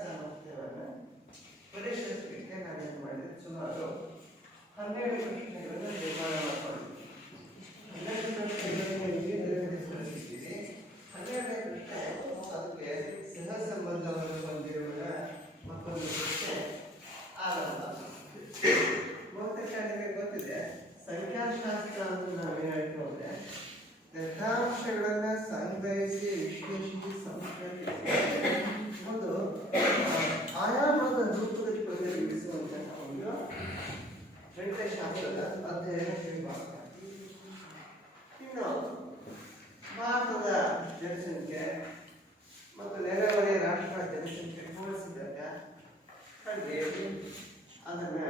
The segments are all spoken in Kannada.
ಸಾಮರ್ಥ್ಯವನ್ನು ಪರಿಶೀಲಿಸಲಿಕ್ಕೆ ನಾವೇನು ಮಾಡಿದ್ರೆ ಸುಮಾರು 12 ಪ್ರಶ್ನೆಗಳನ್ನು ನಿರ್ಮಾಣ ಮಾಡಿಕೊಂಡಿದ್ದೀವಿ. 12 ಪ್ರಶ್ನೆಗಳನ್ನು ನಿರ್ವಹಿಸಿದ್ದೀವಿ. 12ನೇ ಪ್ರಶ್ನೆ ಅದಕ್ಕೆ ಸಹ ಸಂಬಂಧವನ್ನು ಹೊಂದಿರುವ ಮತ್ತೊಂದು ಪ್ರಶ್ನೆ ಆರಂಭ. ಬಹುತೇಕ ನಿಮಗೆ ಗೊತ್ತಿದೆ, ಸಂಖ್ಯಾಶಾಸ್ತ್ರ ಅಂತ ನಾವೇನು ಹೇಳ್ಕೊಂಡ್ರೆ ದತ್ತಾಂಶಗಳನ್ನ ಸಂಗ್ರಹಿಸಿ ವಿಶ್ಲೇಷಿಸಿ ಸಂಸ್ಕರಿಸಿ ಒಂದು ಆಯಾಮದ ರೂಪದಲ್ಲಿ ಪರಿಗಣಿಸುವಂತಹ ಒಂದು ಗಣಿತಶಾಸ್ತ್ರದ ಅಧ್ಯಯನ ವಿಭಾಗ. ಇನ್ನು ಭಾರತದ ಜನಸಂಖ್ಯೆ ಮತ್ತು ನೆರೆಹೊರೆಯ ರಾಷ್ಟ್ರಗಳ ಜನಸಂಖ್ಯೆ ಹೋಲಿಸಿದಾಗ ಅಲ್ಲಿ ಅದನ್ನ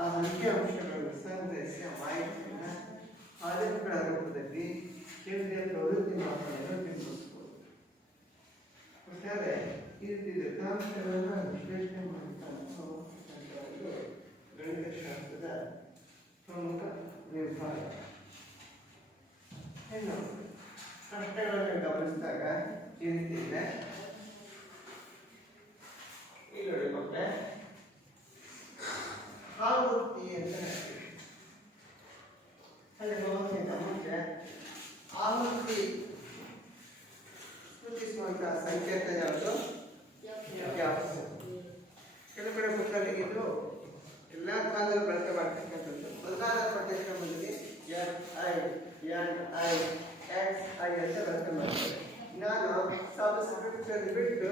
ಆ ಅಂಕಿಅಂಶಗಳನ್ನು ಸಂಗ್ರಹಿಸಿ ಆ ಮಾಹಿತಿಯನ್ನು ಆಲೇಖಗಳ ರೂಪದಲ್ಲಿ ಕೇಂದ್ರೀಯ ಪ್ರವೃತ್ತಿ ಮಾಪನವನ್ನು ಬಿಂಬಿಸಬಹುದು. ಒಟ್ಟಾರೆ ಈ ರೀತಿ ದತ್ತಾಂಶಗಳನ್ನು ವಿಶ್ಲೇಷಣೆ ಮಾಡತಕ್ಕಂಥ ಗಣಿತಶಾಸ್ತ್ರದ ಪ್ರಮುಖ ವಿಭಾಗ. ಇನ್ನು ಪ್ರಶ್ನೆಗಳನ್ನು ಗಮನಿಸಿದಾಗ ಈ ರೀತಿ ಇದೆ. ಇಲ್ಲಿ ನೋಡಿ ಮಕ್ಕಳೇ, ಆವೃತ್ತಿ ಅಂತ ಹೇಳ್ತೀವಿ. ಅಲ್ಲಿ ಹೋಗೋಕ್ಕಿಂತ ಮುಂಚೆ ಆವೃತ್ತಿ ಸೂಚಿಸುವಂತಹ ಸಂಕೇತ ಯಾವುದು? ಕೆಲವು ಕಡೆ ಪುಸ್ತಕದಲ್ಲಿ ಇದು ಎಲ್ಲ ಕಾಲದಲ್ಲೂ ಬಳಕೆ ಮಾಡ್ತಕ್ಕಂಥದ್ದು. ಬದಲಾದ ಪ್ರದೇಶದಲ್ಲಿ NI XI ಅಂತ ಬಳಕೆ ಮಾಡ್ತಾರೆ. ನಾನು ಸಬ್ಸ್ಕ್ರಿಪ್ಷನ್ ಬಿಟ್ಟು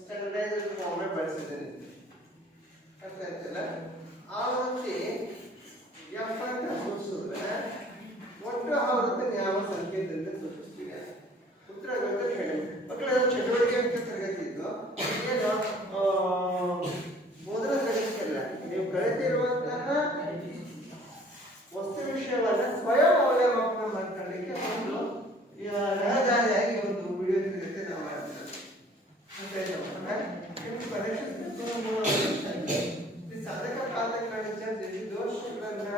ಸ್ಟ್ಯಾಂಡರ್ಡೈಸ್ಡ್ ಫಾರ್ಮ್ ಬಳಸಿದ್ದೇನೆ. ಅರ್ಥ ಆಯ್ತಲ್ಲ? ಆವೃತ್ತಿ F ಅಂತ ಸೂಚಿಸಿದ್ರೆ ಒಟ್ಟು ಆವೃತ್ತಿ ಯಾವ ಸಂಕೇತದಿಂದ ಸೂಚಿಸ್ತೀವಿ? ಉತ್ತರ ಗೊತ್ತು ಹೇಳಿ ಮಕ್ಕಳ ಚಟುವಟಿಕೆ ಅಂತ ತರಗತಿ ಇದ್ದು ಏನು ಮೊದಲ ತರಗತಿಯಲ್ಲ, ನೀವು ಕಲಿತಿರುವಂತಹ ವಸ್ತು ವಿಷಯವನ್ನ ಸ್ವಯಂ ಅವಲೋಕನ ಮಾಡ್ಕೊಳ್ಳಿಕ್ಕೆ ಒಂದು ರಹದಾರಿಯಾಗಿ ಒಂದು ವಿಡಿಯೋ ತರಗತಿ ನಾವು ಮಾಡ್ತೀವಿ. ಸಾಧಕ ಪಾದಕಗಳ ಚರ್ಚಿಸಿ ದೋಷಗಳನ್ನ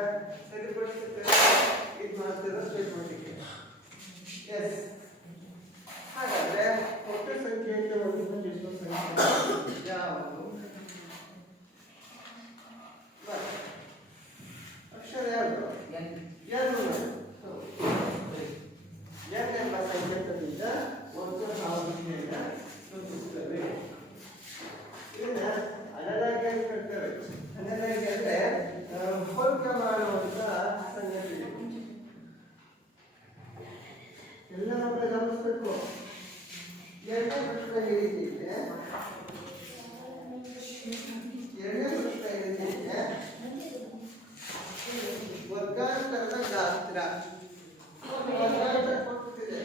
ಸರಿಪಡಿಸುತ್ತದೆ ಇದು ಮಾಡ್ತಿರೋ ಚಟುವಟಿಕೆ. ಎಸ್, ಹಾಗಾದ್ರೆ ಒಟ್ಟು ಸಂಕೇತವನ್ನು ವಿಶ್ವ ಸಂಕೇತ ಯಾವುದು? ಅಕ್ಷರ ಯಾವುದು? ಎನ್ ಎಂಬ ಸಂಕೇತದಿಂದ ಒಟ್ಟು ಆವೃತ್ತಿಯನ್ನು ಸೂಚಿಸುತ್ತವೆ. ಇದನ್ನ ಅನಲಾಗಿ ಅಂತ ಹೇಳ್ತೇವೆ. ಅನಲಾಗಿ ಅಂದ್ರೆ ಹೋಲಿಕೆ ಮಾಡುವಂತ ಸಂಗತಿ. ಎಲ್ಲ ಮಕ್ಕಳು ಗಮನಿಸಬೇಕು. ಎರಡನೇ ಪ್ರಶ್ನೆ ಈ ರೀತಿ ಇದೆ. ವರ್ಗಾಂತರದ ಗಾತ್ರ. ವರ್ಗಾಂತರ ಕೊಟ್ಟಿದೆ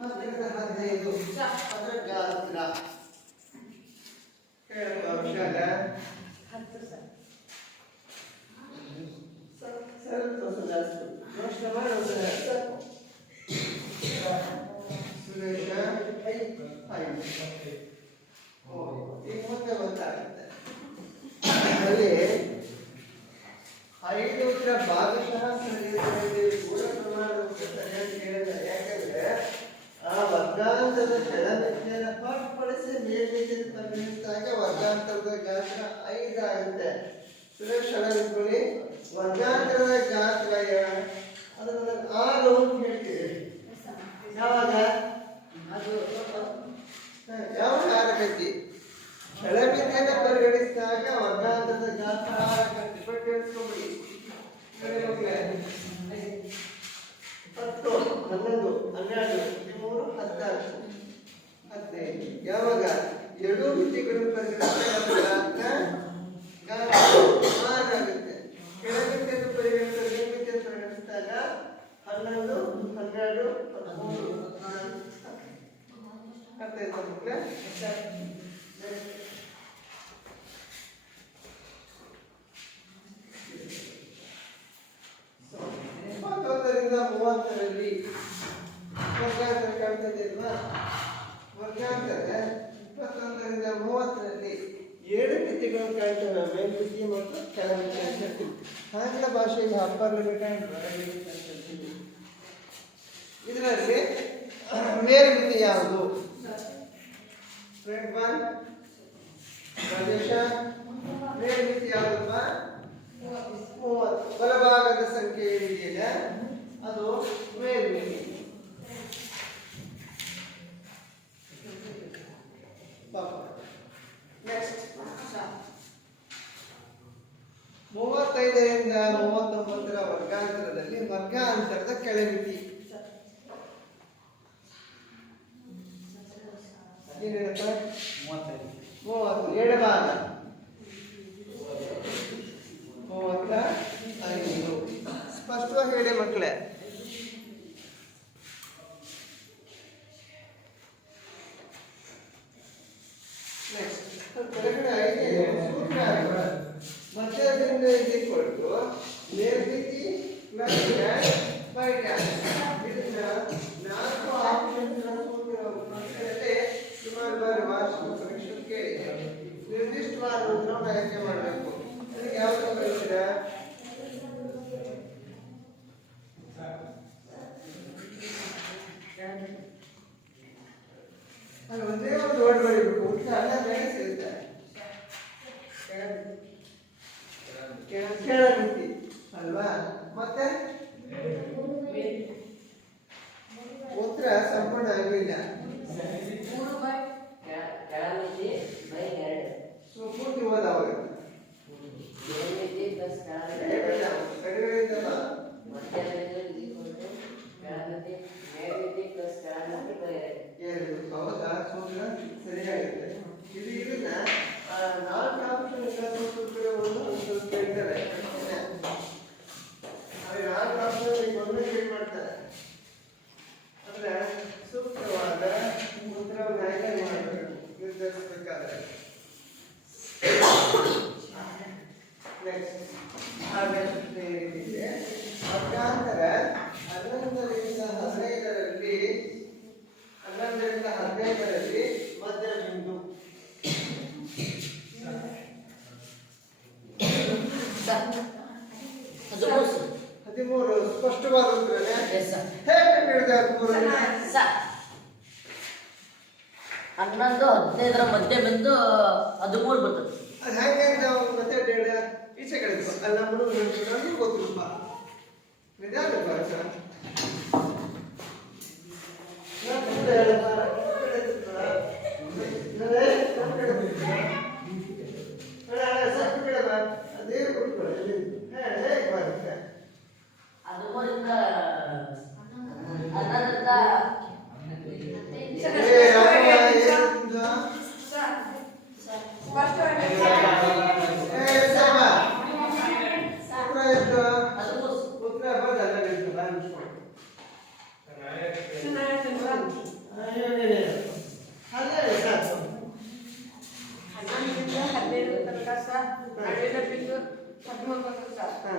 15 ಅದರ ಗಾತ್ರ ಹೇಳುವ ಅಂಶ ಅಲ್ಲ. ಸ್ವಲ್ಪ ಜಾಸ್ತಿ ಯೋಚನೆ ಮಾಡಿ ಸುರೇಶ 5 ಈಗ ಮುಂದೆ ಗೊತ್ತಾಗುತ್ತೆ. ಅಲ್ಲಿ 5 ಉತ್ತರ ಭಾಗಶಃ ಸರಿಯಾಗಿ ಕೂಡ ಪ್ರಮಾಣದ ಸರಿಯಾಗಿ ಹೇಳಿದ್ದಾರೆ. ಯಾಕಂದ್ರೆ ಆ ವರ್ಗಾಂತರದ ಕೆಳಮಿತಿಯನ್ನು ಹೊರತುಪಡಿಸಿ ಮೇಲ್ಮಿತಿಯನ್ನು ಪರಿಗಣಿಸಿದಾಗ ವರ್ಗಾಂತರದ ಗಾತ್ರ 5 ಆಗುತ್ತೆ. ಸುರಕ್ಷಿತಗೊಳಿಸಿ ವರ್ಗಾಂತರದ ಗಾತ್ರ ಅದನ್ನ 6 ಅಂತ ಹೇಳ್ತೀವಿ. ಯಾವಾಗ ಯಾವಾಗ ಆಗಬೇಕು? ಕೆಳಮಿತಿಯನ್ನು ಪರಿಗಣಿಸಿದಾಗ ವರ್ಗಾಂತರದ ಗಾತ್ರ 6 ಆಗುತ್ತೆ. ಬಟ್ ಹೇಳ್ಸ್ಕೊಂಬಿಡಿ 10, 11, 12, 13, 14, 15 ಯಾವಾಗ ಎರಡೂ ಮಿತಿಗಳು ಪರಿಗಣಿಸಿದಾಗ ಗಾತ್ರ 6 ಆಗುತ್ತೆ. ಕೆಳಮಿತಿಯನ್ನು ಪರಿಗಣಿಸಿದಾಗ 11, 12, 13, 14 ಅರ್ಥ ಆಯ್ತಾ ಮಕ್ಕಳೇ? ರಿಂದ 30ರಲ್ಲಿ ವರ್ಗಾಂತರ ಕಾಣ್ತದಲ್ವಾ? ವರ್ಗಾಂತರ 21ರಿಂದ 30ರಲ್ಲಿ 7 ಮಿತಿಗಳು ಕಾಣ್ತವೆ. ಮೇಲ್ಮಿತಿ ಮತ್ತು ಕೆಳಮಿತಿ ಅಂತ ಹೇಳ್ತೀವಿ. ಆಂಗ್ಲ ಭಾಷೆಯಲ್ಲಿ upper limit and lower limit ಅಂತ ಹೇಳ್ತೀವಿ. ಇದರಲ್ಲಿ ಮೇಲ್ಮಿತಿ ಯಾವುದು? ಫ್ರೆಂಡ್ 1 ರಾಜೇಶ ಮೇಲ್ಮಿತಿ ಯಾವ್ದಪ್ಪ? 30. ಬಲಭಾಗದ ಸಂಖ್ಯೆ ಏನಿದೆಯಲ್ಲ ಅದು ಮೇಲ್ಮಿತಿ. ನೆಕ್ಸ್ಟ್ 35ರಿಂದ 39ರ ವರ್ಗಾಂತರದಲ್ಲಿ ವರ್ಗಾಂತರದ ಕೆಳಮಿತಿ ಏನೇನಪ್ಪ? 30 ಎಡಭಾಗ 35. ಸ್ಪಷ್ಟವಾಗಿ ಹೇಳಿ ಮಕ್ಕಳೇ. ಕೆಳಗಡೆ 5 ಸೂತ್ರ ಮಧ್ಯದಿಂದ ಕೊಟ್ಟು ಮೇಲ್ಮಿತಿ ಪ್ಲಸ್ ಟ್ಯಾನ್ ಬೈ ಟ್ಯಾನ್. ಇದನ್ನ 4 ಆಪ್ಷನ್ಗಳ ಸೂತ್ರದಲ್ಲಿ ಸುಮಾರು ಬಾರಿ ವಾರ್ಷಿಕ ಪರೀಕ್ಷೆ ಕೇಳಿದೆ. ನಿರ್ದಿಷ್ಟವಾದ ಉತ್ತರವನ್ನು ಆಯ್ಕೆ ಮಾಡಬೇಕು. ಅದಕ್ಕೆ ಯಾವುದು ಕಲಿತೀರಾ? ಅಲ್ಲಿ ಒಂದೇ ಒಂದು ವರ್ಡ್ ಬರೀಬೇಕು. ಉತ್ತರ ಅಲ್ಲ ಬೇರೆ ಸಿಗುತ್ತೆ. ಕೆಳಮಿತಿ ಅಲ್ವಾ? ಮತ್ತೆ ಉತ್ತರ ಸಂಪೂರ್ಣ ಆಗಲಿಲ್ಲ. ಪೂರ್ತಿ ಓದಾವಾಗ ಹೌದಾ? ಸೂತ್ರ ಸರಿಯಾಗಿದೆ. ಇದು ಇದನ್ನ 4 ಆಪ್ಷನ್ ಸ್ವಲ್ಪ ಹೇಳ್ತಾರೆ. 4 ಆಪ್ಷನ್ ಮೊದಲೇ ಕ್ರಿಯೇಟ್ ಮಾಡ್ತಾರೆ. ಅಂದ್ರೆ ಸೂಕ್ತವಾದ ಉತ್ತರವನ್ನು ಆಯ್ಕೆ ಮಾಡಬೇಕು ನಿರ್ಧರಿಸಬೇಕಾದ್ರೆ. ನೆಕ್ಸ್ಟ್ ವರ್ಗಾಂತರ 11ರಿಂದ 15ರಲ್ಲಿ ಮಧ್ಯ ಬಿಂದು. 13 ಸ್ಪಷ್ಟವಾದ ಉತ್ತರನೇ. ಹೇಗೆ ಹೇಳಿದೆ? 11, 15ರ ಮಧ್ಯ ಬಿಂದು 13 ಬರ್ತದೆ. ಅದು ಹೇಗೆ ನಾವು ಮತ್ತೆ ಈಚೆ ಕಡೆ ಅಲ್ಲ ನಮ್ಗೆ ಗೊತ್ತಿಲ್ಲಪ್ಪ. ನಿಧಾನಪ್ಪ ಸರ್. ಅದೇ ಕೊಟ್ಕೊಳ್ಳಿ. ಹೇಗೆ ಬರುತ್ತೆ? 13ರಿಂದ 11ರಿಂದ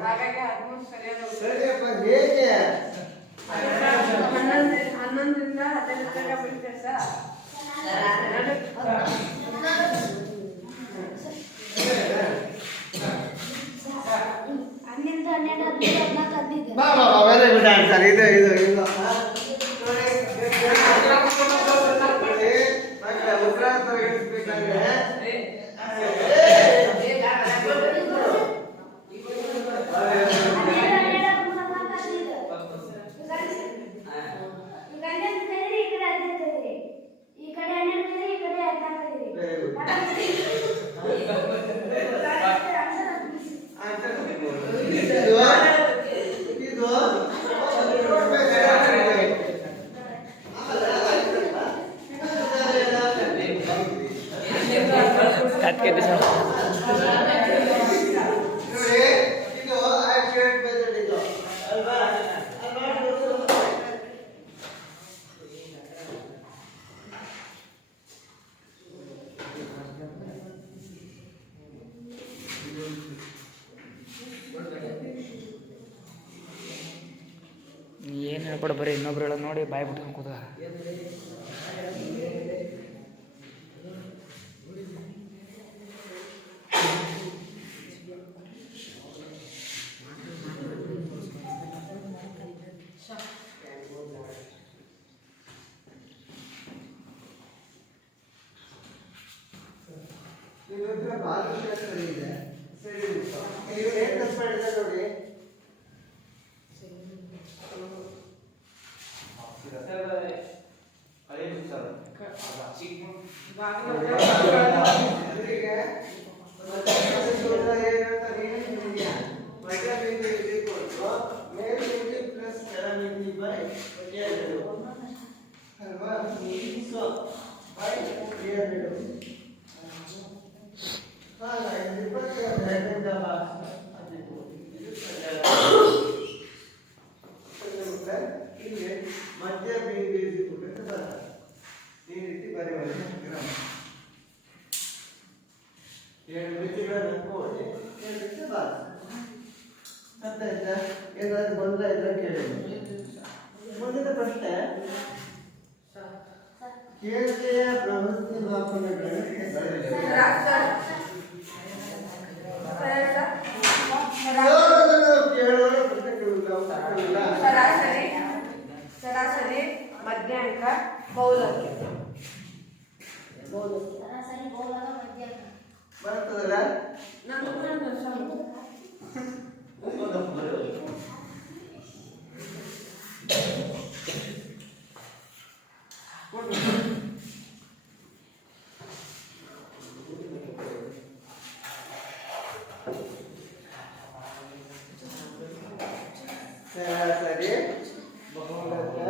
ಹಾಗಾಗಿ 13 ಸರಿಯಾದ ಸರಿಯಪ್ಪ. ಹೇಗೆ 11ರಿಂದ 15 ತನಕ ಬಿಡ್ತೇವೆ ಸರ್. 11 12 13 14 15. ಬಾ ವೆರಿ ಗುಡ್ ಆನ್ಸರ್. ಇದು ಉತ್ತರ ಇರಿಸಬೇಕಾದ್ರೆ ಏನು ಹೇಳ್ಕೊಡ ಬರೀ ಇನ್ನೊಬ್ರು ನೋಡಿ ಬಾಯಿ ಬಿಟ್ಕೊಂಡು ಕೂತ. ಇದು ಭಾಗಶಃ ಸರಿ ಇದೆ. ಸರಿ ನೀವು ಏನು ತಪ್ಪು ಮಾಡಿದ್ರೆ ನೋಡಿ. ಇಲ್ಲಿ ಮಧ್ಯ ಬಿಂದು ಈ ರೀತಿ ಬರೆಯುವ ಎರಡು ಮಿತಿಗಳನ್ನು ಕೊಡಿ, ಎರಡು ರೀತಿ ಬಾರ ಅರ್ಥ ಆಯ್ತಾ? ಏನಾದ್ರು ಗೊಂದಲ ಇದ್ರೆ ಕೇಳಿ. ಮುಂದಿನ ಪ್ರಶ್ನೆ, ಕೇಳಿಕೆಯ ಪ್ರವೃತ್ತಿ ಮಾಪನಗಳನ್ನು ಸರಾಸರಿ, ಸರಾಸರಿ, ಮಧ್ಯಾಂಕ, ಮೌಲಕ್ಯ. ಸರಾಸರಿ ಬಹುಲಕ ಮಧ್ಯಾಂಕ ಬರ್ತದಲ್ಲ? ಸರಾಸರಿ ಬಹುಲಕ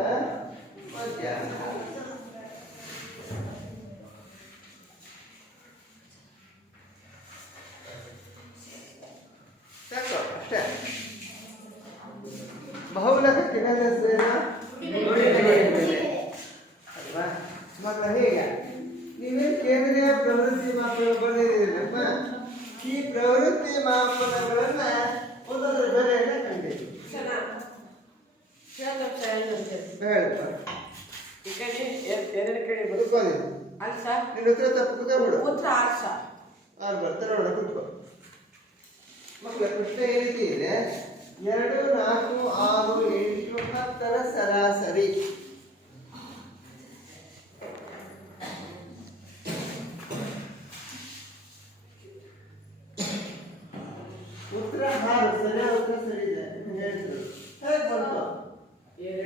ಮಧ್ಯಾಂಕ. ಅಷ್ಟೇ. ಬಹುಲಕಕ್ಕೆ ಹೆಸರೇನು? ಅಲ್ವಾ? ಮಕ್ಕಳ ಹೀಗೆ ನೀವೇನು ಕೇಂದ್ರೀಯ ಪ್ರವೃತ್ತಿ ಮಾಪನ ಬಂದಿದ್ದೀರಪ್ಪ. ಈ ಪ್ರವೃತ್ತಿ ಮಾಪನಗಳನ್ನ ಒಂದೊಂದು ಬೆಲೆಯನ್ನ ಕಂಡಿದ್ದೀವಿ. ಹೇಳಪ್ಪ. ಎರಡು ಕಡೆ ಬದುಕೋದಿಲ್ಲ. ನಿನ್ನ ಉತ್ತರ ತಪ್ಪು ಕೂತ್ಬಿಡು. ಅವ್ರು ಬರ್ತಾರೆ ನೋಡ ಕೂತ್ಕೋ. ಮಕ್ಕಳ ಪ್ರಶ್ನೆ ಈ ರೀತಿ ಇದೆ. 2, 4, 6, 8, 10ರ ಸರಾಸರಿ. ಉತ್ತರ 6 ಸರಿಯಾದ ಉತ್ತರ ಸರಿ ಇದೆ. ಹೇಳ್ತಿದ್ರು ಹೇಗೆ ಬಂತು? 2,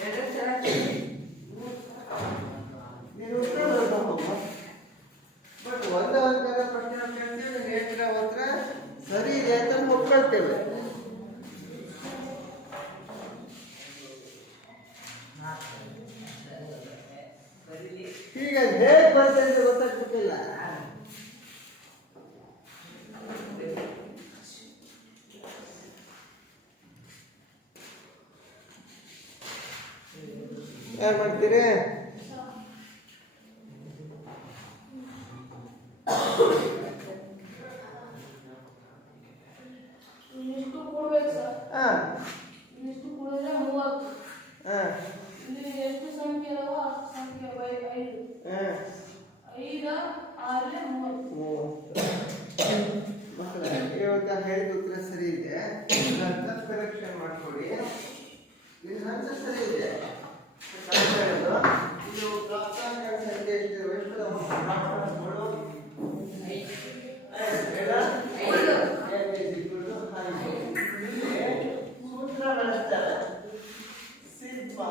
2 ಸರಾಸರಿ. ನೀನು ಉತ್ತರ ಬರ್ಬೇಕು. ಬಟ್ ಒಂದು ಅಂಕದ ಪ್ರಶ್ನೆ ಕೇಳ್ತೇವೆ, ಹೇಳ್ತಿರೋ ಉತ್ತರ ಸರಿ ಇದೆ ಅಂತ ಒಪ್ಕೊಳ್ತೇವೆ. ಈಗ ಹೇಗೆ ಬರ್ತದೆ ಅಂತ ಗೊತ್ತಾಗ್ತಿಲ್ಲ. ಯಾರು ಮಾಡ್ತೀರಿ? ಇಷ್ಟು ಕೊಡ್ಬೇಕು ಸರ್. ಇಷ್ಟು ಕೊಡಿದ್ರೆ 30. ಇಲ್ಲಿ ಎಷ್ಟು ಸಂಖ್ಯೆ ಇದಾವ? ಸಂಖ್ಯೆ 5. 5, 6, 30. ಇವತ್ತು ಹೇಳಿದ ಉತ್ತರ ಸರಿ ಇದೆ. ಕರೆಕ್ಷನ್ ಮಾಡ್ಕೊಡಿ. ಇದು ನನ್ನ ಸರಿ ಇದೆ. ಇದು ಪ್ರಾಪ್ತಾಂಕ ಸಂಖ್ಯೆ ಎಷ್ಟು? ಸೂತ್ರ ಬಳಸ್ತಾರೆ. ಸಿಗ್ಮಾ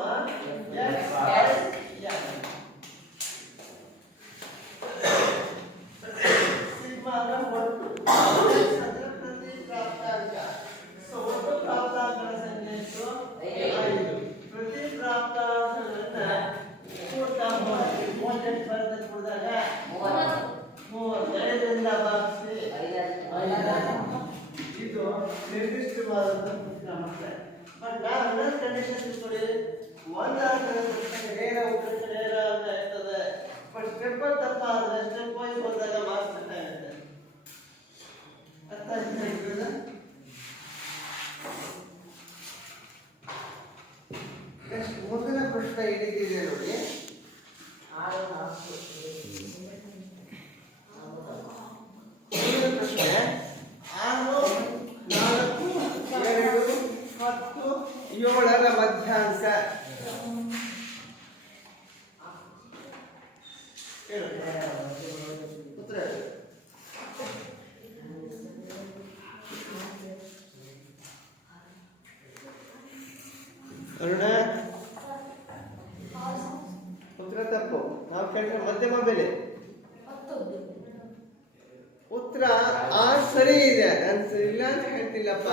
ಸಿಗ್ಮಾ ಅಂದ್ರೆ ಪ್ರತಿ ಪ್ರಾಪ್ತಾಂಕ. ಒಟ್ಟು ಪ್ರಾಪ್ತಾಂಕಗಳ ಸಂಖ್ಯೆ ಎಷ್ಟು? 5. ಪ್ರತಿ ಪ್ರಾಪ್ತಾಂಕಗಳನ್ನ ಕೂಡ್ತಾ ಹೋಗಿ 38 ಬರ್ತದೆ. ಕೂಡಿದಾಗ 35ರಿಂದ ಭಾಗಿಸಿ 5. ಇದು ನಿರ್ದಿಷ್ಟವಾದಂಥ ಪ್ರಶ್ನೆ. ಬಟ್ ನಾವು ಇನ್ನೊಂದು ಕಂಡೀಷನ್ ತಿಳ್ಕೊಳ್ಳಿ. ಒಂದು ಅಂಕದ ಪ್ರಶ್ನೆಗೆ ನೇರ ಉತ್ತರಕ್ಕೆ ನೇರ ಅಂತ ಇರ್ತದೆ. ಬಟ್ ಸ್ಟೆಪ್ ತಪ್ಪ ಆದರೆ ಸ್ಟೆಪ್ ವೈಸ್ ಹೋದಾಗ ಮಾರ್ಕ್ಸ್ ಬೇಕಾಗುತ್ತೆ. ಅರ್ಥ ಆಯ್ತಾ? ನೆಕ್ಸ್ಟ್ ಮುಂದಿನ ಪ್ರಶ್ನೆ ಈ ರೀತಿ ಇದೆ ನೋಡಿ. 6, 4. ಮುಂದಿನ ಪ್ರಶ್ನೆ 6, 4, 2, 10, 7ರ ಮಧ್ಯಾಂಕ. ಹೇಳು. ಅರುಣ ಉತ್ತರ ತಪ್ಪು. ನಾವು ಕೇಳಿದ್ರೆ ಮಧ್ಯಮ ಬೆಲೆ. ಉತ್ತರ ಆ ಸರಿ ಇದೆ, ನಾನು ಸರಿ ಇಲ್ಲ ಅಂತ ಹೇಳ್ತಿಲ್ಲಪ್ಪ.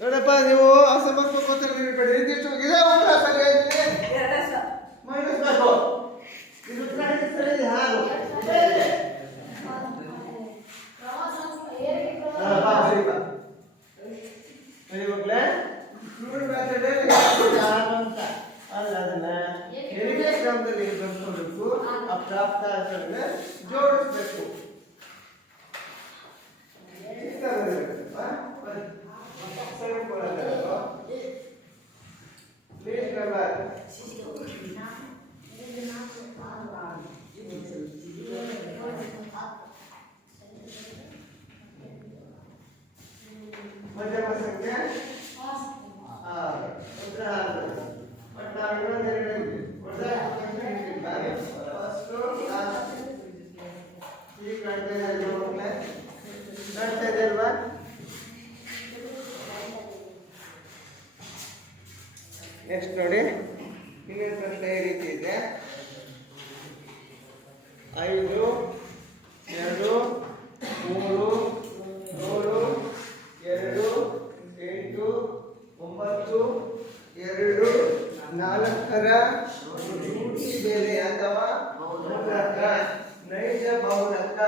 ನೋಡಪ್ಪ, ನೀವು ಅಸಮರ್ಪಕ ಉತ್ತರ ನೀಡಬೇಡಿ. ನಿರ್ದಿಷ್ಟ ಇದೆ ಉತ್ತರ ಸರಿ ಆಗಿದೆ ಮೈನಸ್ ಬೇಕು. ಇದು ಉತ್ತರ ಸರಿ ಇದೆ. ಹಾಲು ಸರಿ ಬಾ ಸರಿ ಮಕ್ಕಳೇ. ಫ್ಲೂಯಿಡ್ ಮೆಥಡ್ ಅಂತ ಅಲ್ಲ, ಅದನ್ನ ಹೆರಿಗೆ ಕ್ರಮದಲ್ಲಿ ಬರ್ಕೊಳ್ಬೇಕು. ಆ ಪ್ರಾಪ್ತ ಆನ್ಸರ್ನ ಜೋಡಿಸ್ಬೇಕು. ಪ್ಲೀಸ್ ನಂಬರ್ ಮಧ್ಯಮ ಸಂಖ್ಯೆ ಉತ್ತರ ಬಟ್ ನಾವು ಇನ್ನೊಂದೆರಡು ಈಗ ಕಾಣ್ತಾ ಇದೆ ಅಲ್ವಾ? ನೆಕ್ಸ್ಟ್ ನೋಡಿ, ಇನ್ನೊಂದು ಪ್ರಶ್ನೆ ಈ ರೀತಿ ಇದೆ. 5, 2, 3, 3, 2, 8, 9, 2, 4ರ ರೂಢಿ ಬೆಲೆ ಅಥವಾ ಮೂಲಕ ನೈಜ ಬಹುಲಕ.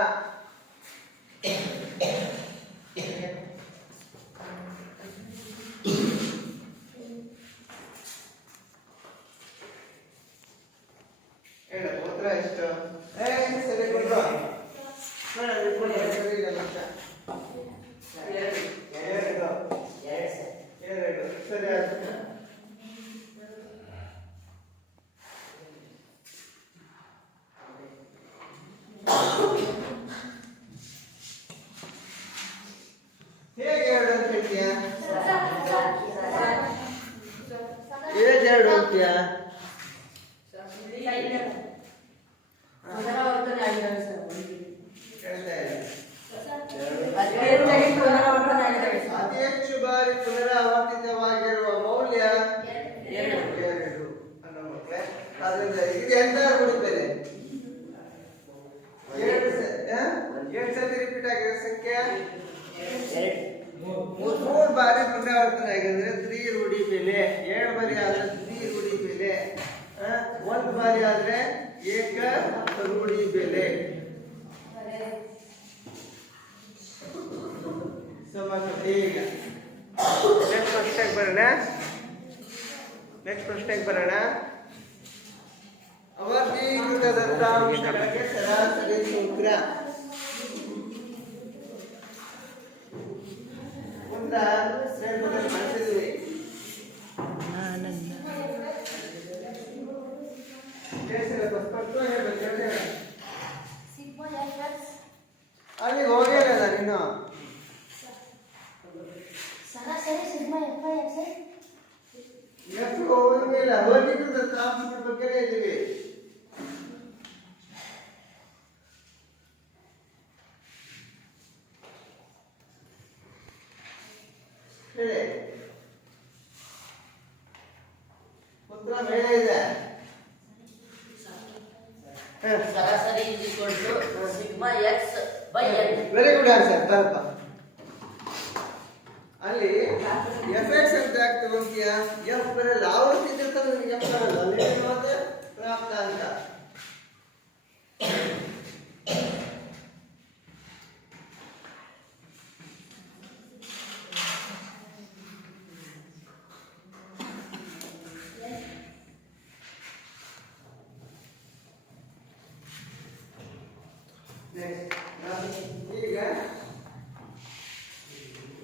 ಹೇಳ ಉತ್ತರ ಎಷ್ಟು? ಸರಿ ಕೊಡ್ರು ಸರಿ ಇಲ್ಲ ಲಕ್ಷ 2 ಸರಿ ಆಯ್ತು. ಹೇಗೆ 2 ಅಂತ ಹೇಳ್ತೀಯ? ಏಜ್ 2 ಅಂತೀಯ? ಅತಿ ಹೆಚ್ಚು ಬಾರಿ ಪುನರಾವರ್ತಿತವಾಗಿರುವ ಮೌಲ್ಯ 2 ಅನ್ನೋ ಮಕ್ಕಳೇ. ಅದರಿಂದ ಇದು ಎಂತ ರೂಢಿ ಬೆಲೆ? 7 ಸತಿ ರಿಪೀಟ್ ಆಗಿರೋ ಸಂಖ್ಯೆ 3 ಬಾರಿ ಪುನರಾವರ್ತನೆ ಆಗಿದ್ರೆ 3 ರೂಢಿ ಬೆಲೆ. 7 ಬಾರಿ ಆದ್ರೆ 3 ರೂಢಿ ಬೆಲೆ. 1 ಬಾರಿ ಆದ್ರೆ ಏಕ ರೂಢಿ ಬೆಲೆ. ಈಗ ನೆಕ್ಸ್ಟ್ ಪ್ರಶ್ನೆಗೆ ಬರೋಣ. ಅವರ್ಗೀಕೃತ ದತ್ತಾಂಶಗಳಿಗೆ ಸರಾಸರಿ ಸೂತ್ರ. ಮಾಡಿಸಿದ್ವಿ. ಅಲ್ಲಿ ಹೋಗಿರಲ್ಲ ನೀನು. ಸರಾಸರಿ sigma F I X F ಹೋಗಿಲ್ಲ, ವರ್ಗೀಕೃತ ದತ್ತಾಂಶಗಳ ಬಗ್ಗೆ ಇದ್ದೀವಿ. ಹೇಳಿ ಉತ್ತರ ಬೇರೆ ಇದೆ. ಸರಾಸರಿ sigma X by N. Very good answer. ಬರಪ್ಪ, ಅಲ್ಲಿ ಎಫ್ ಎಕ್ಸ್ ಅಂತ ಯಾಕೆ ತಗೊಂತೀಯ? ಎಫ್ ಬರಲ್ಲ, ಆವೃತ್ತಿ ನಿನಗೆ ಎಫ್ ಬರಲ್ಲ. ಅಲ್ಲಿ ಮತ್ತೆ ಪ್ರಾಪ್ತ ಅಂತ. ಈಗ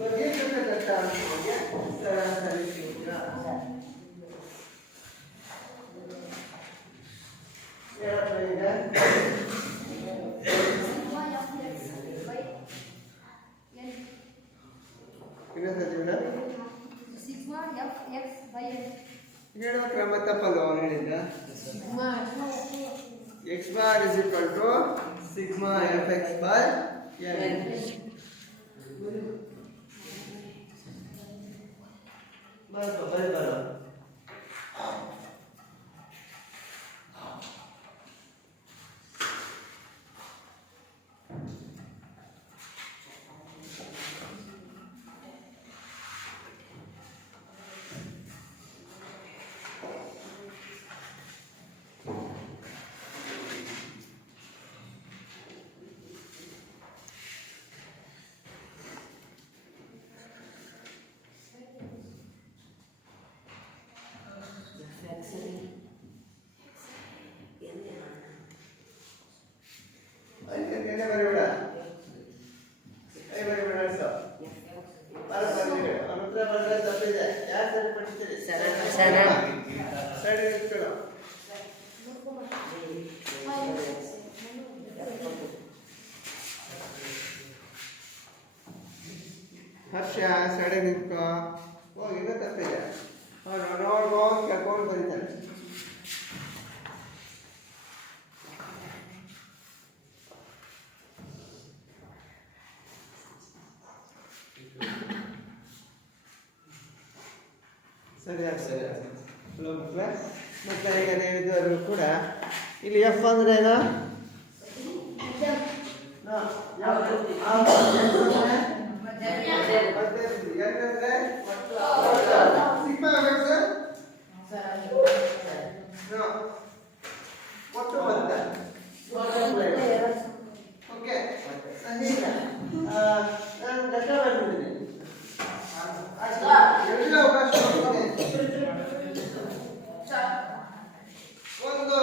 ವರ್ಗೀಕೃತ ದತ್ತಾಂಶಗಳಿಗೆ ಸರಾಸರಿ ಸೂತ್ರ. Sigma F X by N ಹೇಳುವ ಕ್ರಮ ತಪ್ಪಲ್ಲ. ಅವನು ಹೇಳಿದ್ದ x bar is equal to sigma fx by n. ಬರೋ ಎಣ್ಣೆ ಬರಿಬೇಡ ಬರಿಬೇಡ ಅನ್ಸೋ ಅವನತ್ರ ಬಂದ್ರೆ ತಪ್ಪಿದೆ ಯಾರು ಸರಿಪಡಿಸ್ತೀರಿ ಸೈಡ್ ನಿಂತ್ಕೊಳ್ಳೋ ಹರ್ಷ ಸೈಡ್ ನಿಂತ್ಕೋ ಹೋಗಿ ಇನ್ನೂ ತಪ್ಪಿದೆ ನೋಡ್ಕೋ ಕೇಳ್ಕೊಂಡು ಬರೀತಾರೆ ಸರಿ ಮತ್ತೆ ಈಗ ನೀವಿದ್ದವರು ಕೂಡ ಇಲ್ಲಿ ಎಫ್ ಅಂದ್ರೆ ಏನು ಒಟ್ಟು ಮೊತ್ತ ಓಕೆ ನಾನು ಲೆಕ್ಕ ಬರ್ತಿದ್ದೀನಿ ಎಲ್ಲ ಅವಕಾಶ ಒಂದು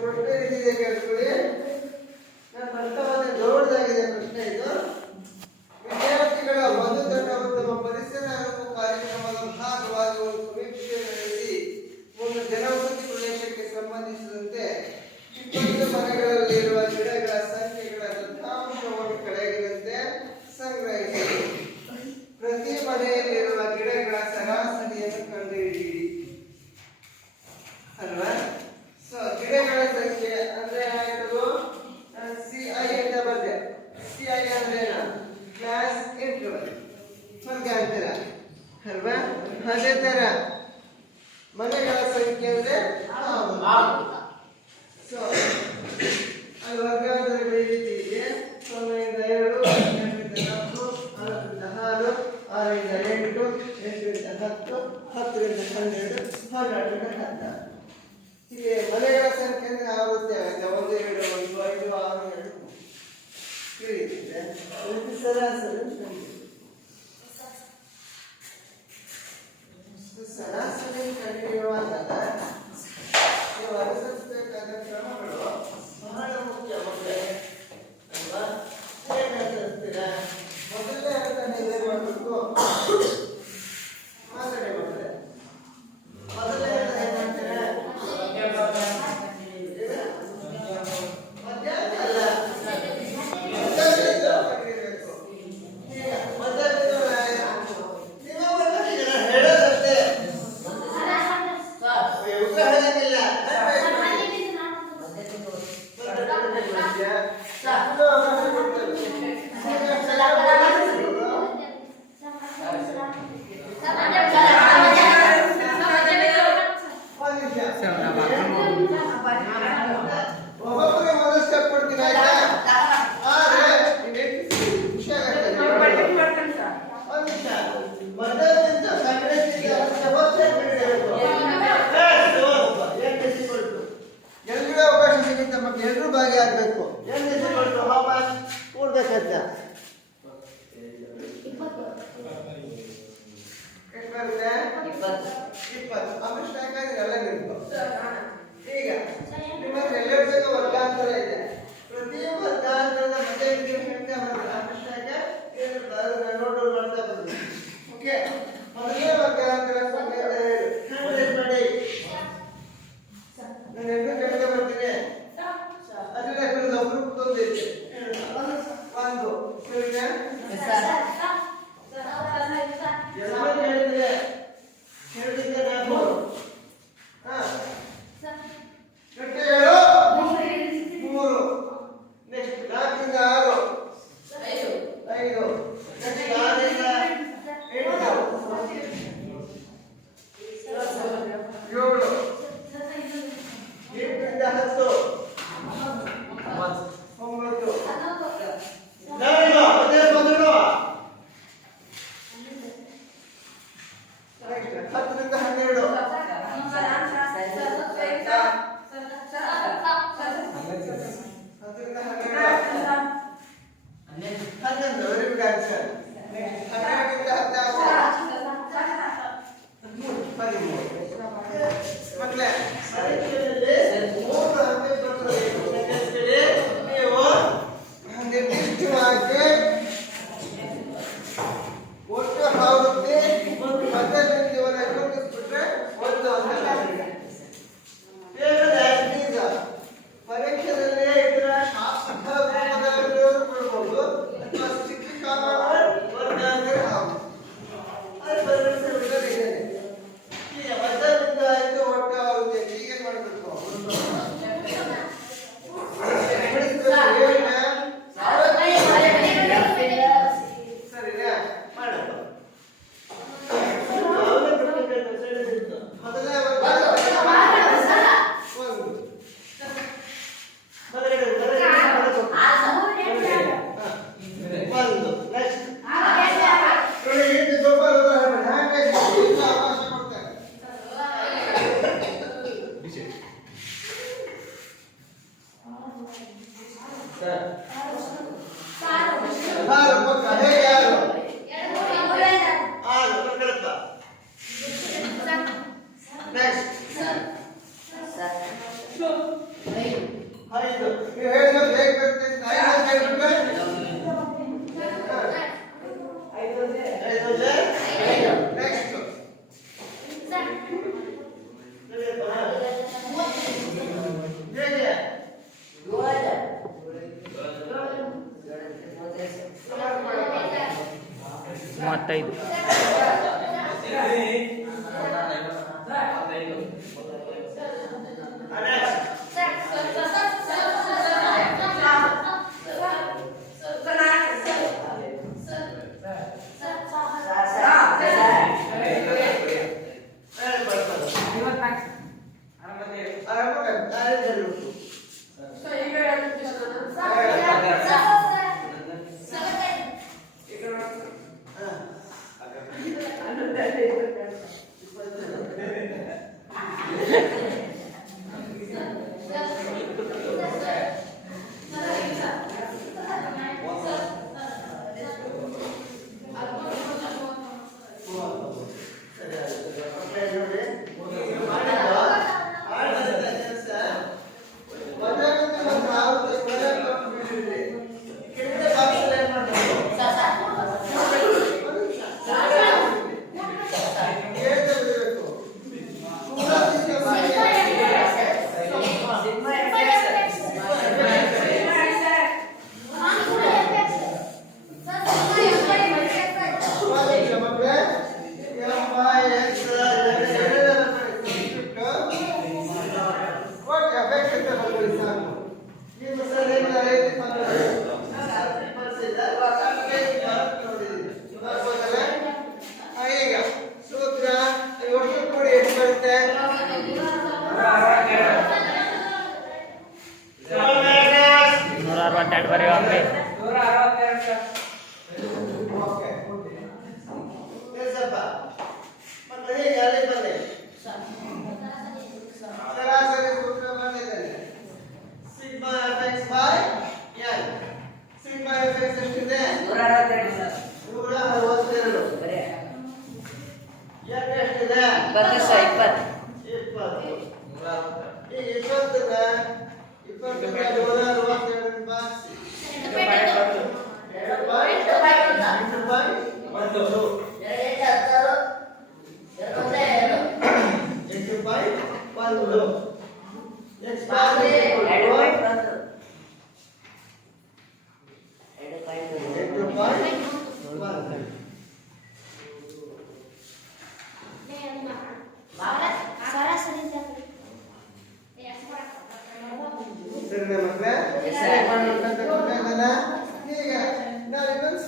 ಪ್ರಶ್ನೆ ಇದೆ ಕೇಳ್ಕೊಳ್ಳಿ. ನಾನು ಬರ್ತಾವಾದ ದೊಡ್ಡದಾಗಿದೆ ಪ್ರಶ್ನೆ ಇದು. ವಿದ್ಯಾರ್ಥಿಗಳ ಮಧುತನ ತಮ್ಮ ಪರಿಸರ ಅರಿವು ಕಾರ್ಯಕ್ರಮದ ಭಾಗವಾಗಿ ಒಂದು ಸಮೀಕ್ಷೆ ನಡೆಸಿ ಒಂದು ಜನವಸತಿ ಪ್ರದೇಶಕ್ಕೆ ಸಂಬಂಧಿಸಿದಂತೆ 20 ಮನೆಗಳಲ್ಲಿರುವ ಗಿಡಗಳ ಸಂಖ್ಯೆಗಳ ದತ್ತಾಂಶವನ್ನು ಕೆಳಗಿನಂತೆ ಸಂಗ್ರಹಿಸಿ ಪ್ರತಿ ಮನೆಯಲ್ಲಿರುವ ಗಿಡಗಳ ಸರಾಸರಿಯನ್ನು ಕಂಡುಹಿಡಿಯಿರಿ ಅಲ್ವಾ. ಸೊ ಗಿಡಗಳ ಸಂಖ್ಯೆ ಅಂದ್ರೆ ಏನಾಯ್ತದು CI ಅಂತ ಬಂದೆ. CI ಅಂದ್ರೆ ಏನು ಕ್ಲಾಸ್ ಇಂಟರ್ವಲ್ ವರ್ಗ ಅಂತೀರ ಅಲ್ವಾ. ಅದೇ ತರ ಮನೆಗಳ ಸಂಖ್ಯೆ ಅಂದ್ರೆ ಸೊ ಅಲ್ಲಿ ವರ್ಗಾಂತರಗಳು ಈ ರೀತಿ ಇದೆ. 0 ಇಂದ 2, 2 ಇಂದ 4, 4 ಇಂದ 6, 6 ಇಂದ 8, 8 ಇಂದ 10, 10 ರಿಂದ 12, 12 ರಿಂದ 16. ಹೀಗೆ ಮನೆಗಳ ಸಂಖ್ಯೆ ಅಂದ್ರೆ ಆವೃತ್ತಿ ಆಗುತ್ತೆ. 1, 2, 1, 5, 6, 7 ಈ ರೀತಿ ಇದೆ. ಇದು ಸರಾಸರಿ ಸರಾಸರಿ ಕಂಡುಹಿಡಿಯುವಾಗ ನೀವು ಅನುಸರಿಸಬೇಕಾದ ಕ್ರಮಗಳು ಬಹಳ ಮುಖ್ಯ ಮಕ್ಕಳೇ ಅಲ್ವಾ. ಹೇಗೆ ಅನುಸರಿಸ್ತೀರಾ? ಮೊದಲನೇ ಅಂತ ನೀವೇ ಮಾಡಬೇಕು ಮಾತಾಡಿ ಮಕ್ಕಳೇ. ಮೊದಲನೇ ಅಂತ ಏನ್ ಮಾಡ್ತೀರಾ? ಮಧ್ಯಾಹ್ನ ಅಲ್ಲ ಒಬ್ಬೊಬ್ಬರಿಗೆ ಮೊದಲು ಸ್ಟೆಪ್ ಕೊಡ್ತೀನಿ ಆಯ್ತಾ. ಆದ್ರೆ ಖುಷಿ ಆಗುತ್ತೆ. ಒಂದು ನಿಮಿಷ ಮೊದಲಿಂದ ಸಂಗ್ರಹಿಸಿದ ಎಲ್ರಿಗೂ ಅವಕಾಶ ಸಿಗುತ್ತೆ ಮಕ್ಕಳು. ಎಲ್ಲರೂ ಭಾಗಿಯಾಗಬೇಕು. ವಾಪಸ್ ಕೂಡ್ಬೇಕಂತ ಎಷ್ಟು ಬರುತ್ತೆ? 20. ಅಮಿಷ್ ಎಲ್ಲ ನಿಂತು ಈಗ ನಿಮ್ಮ ಎಲ್ಲರಿಗೂ ವರ್ಗಾಂತರ ಇದೆ. ಪ್ರತಿ ವರ್ಗಾಂತರದ ಮಧ್ಯೆ ಸಂಖ್ಯೆ ಬರುತ್ತೆ. ಅಮಿಷ್ ನೋಟ್ ಮಾಡ್ತಾ ಬರ್ತೀವಿ. ಓಕೆ ಮೊದಲನೇ ವರ್ಗಾಂತರ ಸಂಖ್ಯೆ ಮಾಡಿ ನಾನು ಎಲ್ಲರೂ ಕೆಳಗೆ ಬರ್ತೀನಿ. ಅದನ್ನ ಒಬ್ರು ಕೂತೊಂದಿದೆ ಒಂದು ಸರಿನಾ? ಎಲ್ಲ ಹೇಳಿದ್ರೆ ಹೇಳಿದ್ದೆ ನಾನು ಗಂಟೆ 7 3 ನೆಕ್ಸ್ಟ್ 4 ಇಂದ 6 5 10ರಿಂದ 12 11 ವೆರಿ ಗುಡ್ ಆನ್ಸರ್ 12ರಿಂದ 13 ಮಕ್ಕಳೇ ಪರೀಕ್ಷೆಯಲ್ಲಿ 3 ಅಂಕ ಬರ್ತದೆ ನೀವು ನಿರ್ದಿಷ್ಟವಾಗಿ ಒಟ್ಟು ಆವೃತ್ತಿ ಮತ್ತು ಮಧ್ಯದಿಂದ ಗುರುತಿಸ್ಬಿಟ್ರೆ ಒಂದು ಅಂಕ ಪರೀಕ್ಷೆಯಲ್ಲಿ ಇದರ ಶಾಸ್ತ್ರ ಕೊಡ್ಬೋದು ಅಥವಾ ಶಿಕ್ಷಕ ವರ್ಗ ಅಂದರೆ ಹಾವು ಅದು ಪರಿಗಣಿಸಿಬಿಟ್ಟರೆ ಇದೆ ಈಗ ಮಧ್ಯದಿಂದ ಇದು ಒಟ್ಟು ಆವೃತ್ತಿ ಈಗ ಏನ್ ಮಾಡಬೇಕು ಸರಿನಾ ಮಾಡಪ್ಪ ಮೊದಲನೇ ಮೂವತ್ತೈದು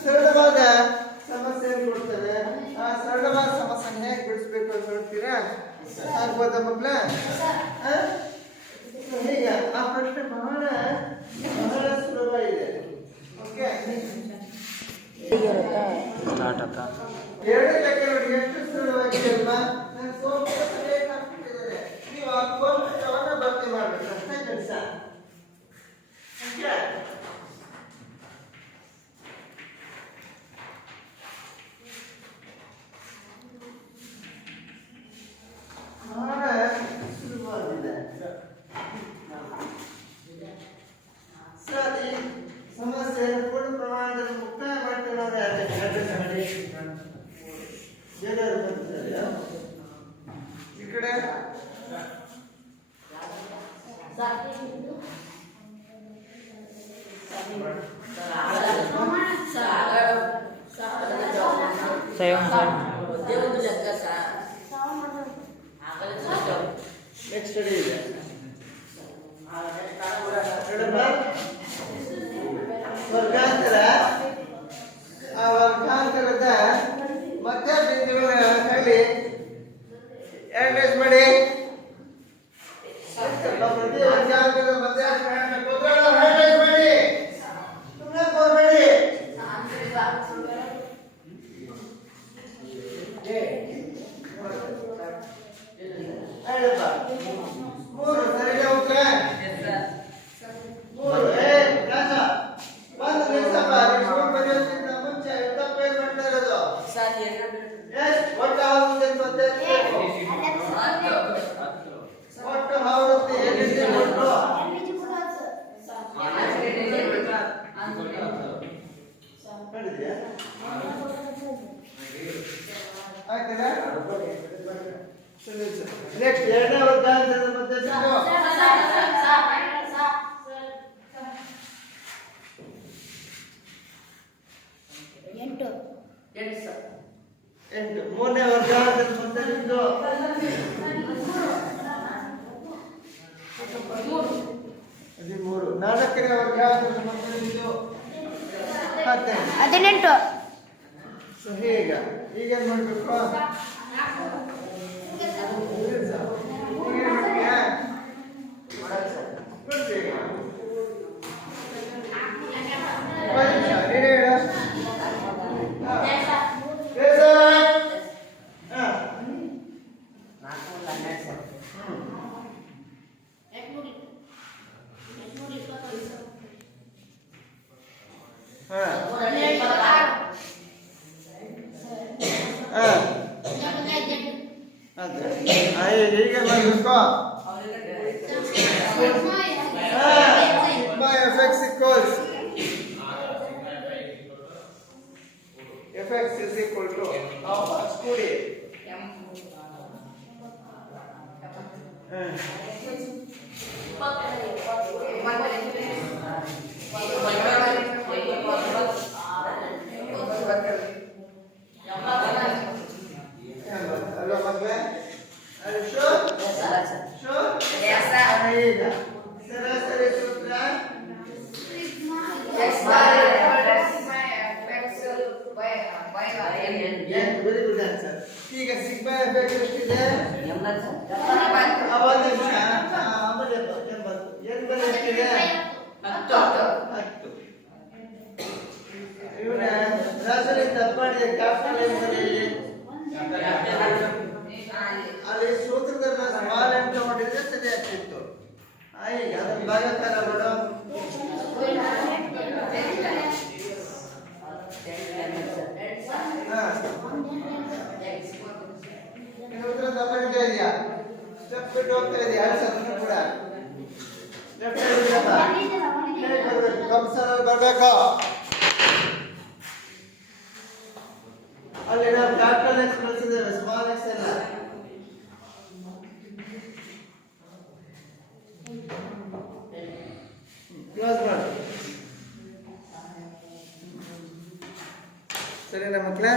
ಸರಳವಾದ ಸಮಸ್ಯೆಯನ್ನು ಕೊಡ್ತೇನೆ. ಆ ಸರಳವಾದ ಸಮಸ್ಯೆಯನ್ನು ಹೇಗೆ ಬಿಡಿಸ್ಬೇಕು ಅಂತ ಹೇಳ್ತೀರಾ? ಆಗ್ಬೋದಾ ಮಕ್ಕಳ? ಹೀಗೆ ಆ ಪ್ರಶ್ನೆ ಬಹಳ ಬಹಳ ಸುಲಭ ಇದೆ. ಓಕೆ, ಎರಡು ಲೆಕ್ಕ ನೋಡಿ ಎಷ್ಟು ಸುಲಭವಾಗಿದೆ ಅಲ್ವಾ? ಬಹಳ ಸುಲಭವಾಗಿದೆ. ಸರ್, ಈ ಸಮಸ್ಯೆಯನ್ನು ಪೂರ್ಣ ಪ್ರಮಾಣದಲ್ಲಿ ಮುಕ್ತಾಯ ಮಾಡ್ತೀವಿ ನಾವು ಎಲ್ಲರೂ ಬರ್ತಿದ್ದಾರೆ. ಈ ಕಡೆ ನೆಕ್ಸ್ಟ್ ಸ್ಟಡಿ ಇದೆ. ವರ್ಗಾಂತರ, ಆ ವರ್ಗಾಂತರದ ಮಧ್ಯ ಬಿಂದುಗಳ ಹೇಳಿ ಅಡ್ರೆಸ್ ಮಾಡಿ. ಪ್ರತಿ ವರ್ಗಾಂತರದ ಮಧ್ಯ ಅಡ್ರೆಸ್ ಮಾಡಿ, ಸುಮ್ಮನೆ ಕೊಡಬೇಡಿ. ಹೇಳಪ್ಪ, 3 ಸರಿಯಾದ ಉತ್ತರ. 3 ರಾಜ ಒಂದು ನಿಲ್ಸಪ್ಪ. ನೀವು ಬರೆಯೋದ್ರಿಂದ ಮುಂಚೆ ತಪ್ಪೇನ್ ಮಾಡ್ತಾ ಇರೋದು? ಒಟ್ಟು ಆವೃತ್ತಿ ಅಂತ ಗೊತ್ತಾಯ್ತು. ಒಟ್ಟು ಆವೃತ್ತಿ ಎಲ್ಲಿದೆ ಒಟ್ಟು? ನೋಡಿದ್ಯಾ? ಆಯ್ತಲ್ಲ? ನೆಕ್ಸ್ಟ್ ಎರಡನೇ ವರ್ಗಾಂತರದ ಮಧ್ಯೆ ಬಿಂದು. 8. ಮೂರನೇ ವರ್ಗಾಂತರದ ಮಧ್ಯೆ ಬಿಂದು. 13. ನಾಲ್ಕನೇ ವರ್ಗಾಂತರದ ಮಧ್ಯೆ ಬಿಂದು. 18. ಸೊ ಈಗೇನ್ ಮಾಡ್ಬೇಕು? ಈಗ ಮಾಡ್ಬೇಕು. fx equals fx is equal to half x ಕೂಡಿ. ಅಲ್ವಾ ಮಕ್ಕಳೇ? Sure? Sure? ಈಗ ಸರಾಸರಿ ಸೂತ್ರ ವೆರಿ ಗುಡ್ ಆನ್ಸರ್. ಈಗ ಸಿಗ್ಮಾ ಎಫೆಕ್ಟ್ ಎಷ್ಟಿದೆ? 80. ಎಷ್ಟಿದೆ? 10. ಇವನ ಸರಾಸರಿ ತಪ್ಪಾಡಿದೆ. ಕ್ಯಾಪಿಟಲ್ ಏನು ಬರೆಯಲಿ? ಅಲ್ಲಿ ಸೂತ್ರದಲ್ಲಿ ಸ್ಮಾಲ್ ಅಂತ ಮಾಡಿದ್ರೆ ಸರಿ ಆಗ್ತಿತ್ತು. ಈಗ ಅದನ್ನ ಭಾಗಾಕಾರ ಮಾಡು. ಉತ್ತರ ತಪ್ಪಾಗ್ತಾ ಇದೆಯಾ? ಸ್ಟೆಪ್ ಬಿಟ್ಟು ಹೋಗ್ತಾ ಇದೆಯಾ? ಅದನ್ನು ಕೂಡ ಲೆಫ್ಟ್ ಸೈಡ್ ಬರಬೇಕು. ಅಲ್ಲಿ ನಾವು ಕ್ಯಾಪಿಟಲ್ ಎಕ್ಸ್ ಬಳಸಿದ್ದೇವೆ, ಸ್ಮಾಲ್ ಎಕ್ಸ್ ಅಲ್ಲ. ಕ್ಲೋಸ್ ಮಾಡಿ. ಸರಿನಾ ಮಕ್ಕಳೇ?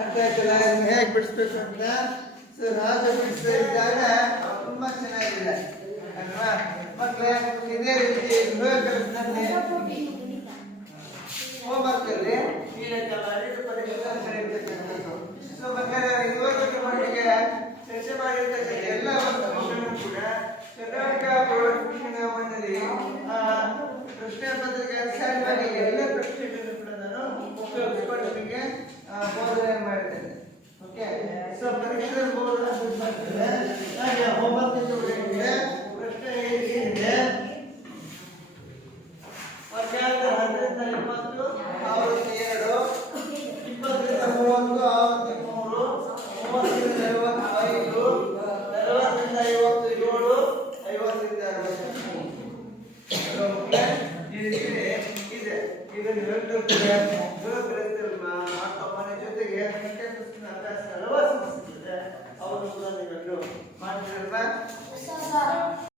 ಅರ್ಥ ಆಯ್ತಲ್ಲ ಹೇಗೆ ಬಿಡಿಸ್ಬೇಕು ಅಂತ? ಸೊ ರಾಜ ಬಿಡಿಸ್ತಾ ಇದ್ದಾಗ ತುಂಬಾ ಚೆನ್ನಾಗಿದೆ ಅಲ್ವಾ ಮಕ್ಕಳೇ? ಇದೇ ರೀತಿ ಗೃಹಕಲ್ಪದಲ್ಲಿ ಹೋಮ್ವರ್ಕ್ ಅಲ್ಲಿ ಈ ಲೆಕ್ಕ ಮಾಡಿ ಪರೀಕ್ಷೆ ಇರ್ತಕ್ಕಂಥದ್ದು. ಸೊ ಬೇಕಾದ್ರೆ ಇವತ್ತು ಮಟ್ಟಿಗೆ ಚರ್ಚೆ ಮಾಡಿರ್ತಕ್ಕಂಥ ಎಲ್ಲ ವಸ್ತುಗಳನ್ನು ಕೂಡ ಕರ್ನಾಟಕ ಪ್ರೌಢಶಿಕ್ಷಣದಲ್ಲಿ ಪ್ರಶ್ನೆ ಪತ್ರಿಕೆ ಅನುಸಾರವಾಗಿ ಎಲ್ಲ ಪ್ರಶ್ನೆಗಳನ್ನು ಕೂಡ ನಾನು ಉಪಯೋಗಿಸ್ಕೊಂಡು ನಿಮಗೆ ಬೋಧನೆ ಮಾಡಿದ್ದೇನೆ. ಓಕೆ, ಸೊ ಪರೀಕ್ಷೆ ಬೋಧನೆ ಮಾಡ್ತೇನೆ. ಹಾಗೆ ಹೋಮ್ವರ್ಕ್ ಪ್ರಶ್ನೆ ಏನಿದೆ? ವರ್ಗಾಂತರ 10ರಿಂದ 20, ಆವೃತ್ತಿ 2, 20ರಿಂದ 30, ಆವೃತ್ತಿ 3, 30ರಿಂದ 45, ರೀತಿ ಇದೆ. ಇದನ್ನು ಹೇಳ್ತಿರ್ತಾರೆ ಗೃಹ ಕಲಿಸ್ತಿರಲ್ಲ ಮನೆ ಜೊತೆಗೆ ಪಠ್ಯಪುಸ್ತಕ ಅಭ್ಯಾಸ ಹಲವಾರು ಸಮಸ್ಯೆ ಅವರು ಕೂಡ ನೀವೆಲ್ಲರೂ ಮಾಡ್ತಿರಲ್ವಾ?